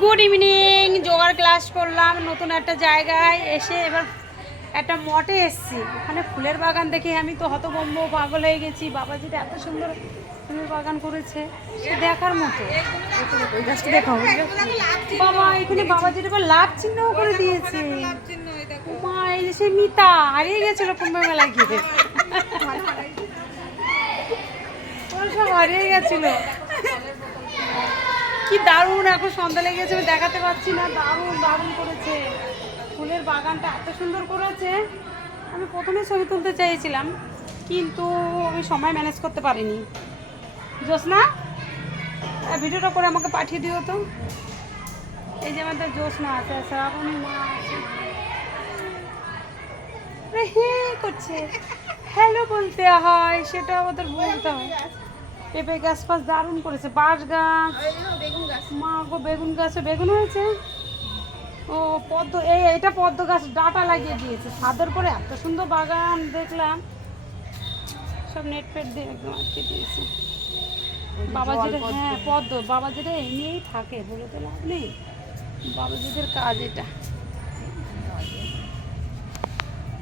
Good evening. যোগার class করলাম নতুন একটা জায়গায় এসে, এবার একটা মঠে এসেছি। ওখানে ফুলের বাগান দেখে আমি তো হতভম্ব, পাগল হয়ে গেছি। বাবাজিটা এত সুন্দর ফুলের বাগান করেছে, সে দেখার মতো। ওই গাছটা দেখো বাবা, এখানে বাবাজির এবার লাভ চিহ্ন করে দিয়েছে। মা, এই যে সে মিতা হারিয়ে গেছিল কুম্ভ মেলায় গিয়ে, ওরা সব হারিয়ে গেছিল। কি দারুণ, এখন সন্ধ্যা লেগে গেছে, আমি দেখাতে পারছি না। দারুণ দারুণ করেছে, ফুলের বাগানটা এত সুন্দর করেছে। আমি প্রথমে ছবি তুলতে চেয়েছিলাম, কিন্তু আমি সময় ম্যানেজ করতে পারিনি। জ্যোৎস্না, ভিডিওটা করে আমাকে পাঠিয়ে দিও তো। এই যে আমাদের জ্যোৎস্না আছে, শ্রাবণী মা আছে, হে করছে। হ্যালো বলতে হয়, সেটা ওদের বলতে হয়। পেঁপে গাছ ফাছ দারুণ করেছে, বাঁশ গাছ, মা গো বেগুন গাছে বেগুন হয়েছে। ও পদ্ম, এটা পদ্ম গাছ ডাটা লাগিয়ে দিয়েছে ছাদের পরে, এত সুন্দর বাগান দেখলাম। সব নেট ফেট দিয়ে একদম আটকে দিয়েছে। বাবাজিরা, হ্যাঁ পদ্ম, বাবাজিরা এমনিই থাকে, বলে তো লাভ নেই, বাবাজিদের কাজ এটা।